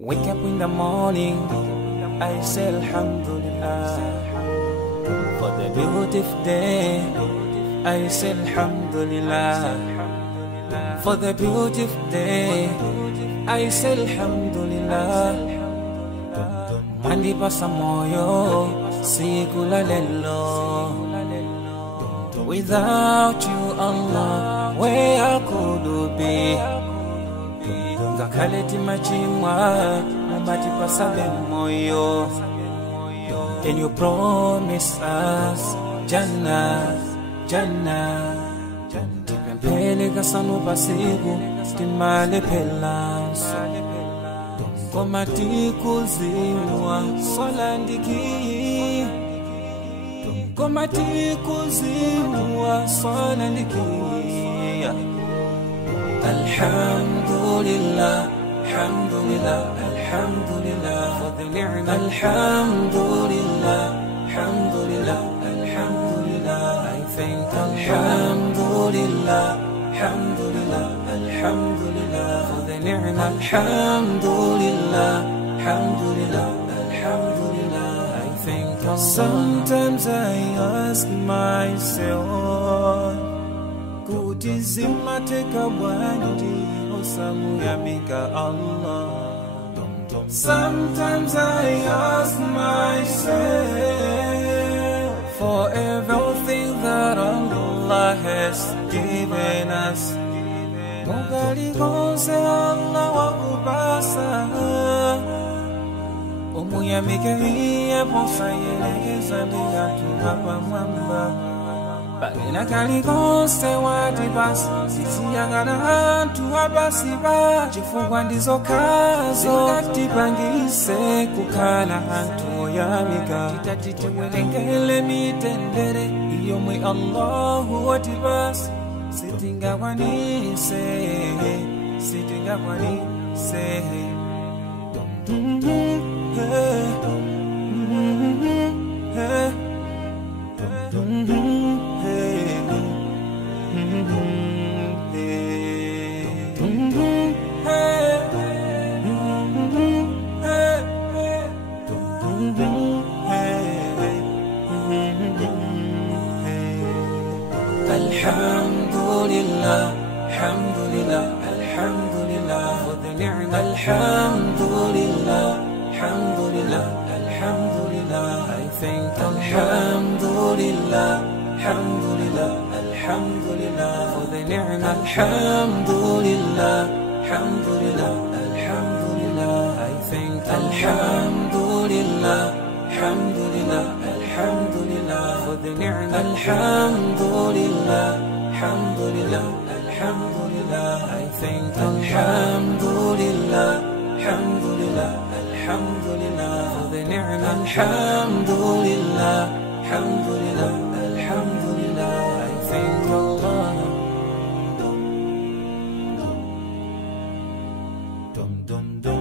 Wake up in the morning, I say Alhamdulillah. For the beautiful day, I say Alhamdulillah. For the beautiful day, I say Alhamdulillah. Mandi pasa moyo, sikula lelo. Without you, Allah, where I could be? Ngakaleti machimwa, mabati pasabe moyo. And you promise us Jannah, Jannah. Tipempele kasanu pasiku, timale pelanso. Komati kuziwa, solandiki. Komati kuziwa, solandiki. Alhamdulillah, alhamdulillah, alhamdulillah for the ni'mah. Alhamdulillah, alhamdulillah, alhamdulillah. I thank Alhamdulillah, alhamdulillah, alhamdulillah for the ni'mah. Alhamdulillah, alhamdulillah, alhamdulillah. I thank Allah. Sometimes I ask myself, kutizima teka wandi osamu yamika Allah. Sometimes I ask myself for everything that Allah has given us. Mugali gonse Allah wa ubasa. Omu yamika hiye ponsa yelekeza liyatu hapa mwamba. Bagina kaligonse wadibasi, sisi yangana hantu abasiba. Chifungwa ndizo kazo, katibangise kukala hantu yamika. Titatiti welengele mitendere, iyo mwe Allahu wadibasi. Sitinga wanise, sitinga wanise. Alhamdulillah, alhamdulillah, alhamdulillah for the ni'mah. Alhamdulillah, alhamdulillah, alhamdulillah. I thank Alhamdulillah, alhamdulillah, alhamdulillah for the ni'mah. Alhamdulillah, alhamdulillah, alhamdulillah. I thank Alhamdulillah, alhamdulillah, alhamdulillah for the ni'mah. Alhamdulillah, alhamdulillah, alhamdulillah. I thank Alhamdulillah, alhamdulillah, alhamdulillah for the ni'mah. Alhamdulillah, alhamdulillah, alhamdulillah. I thank Allah. Dum dum dum.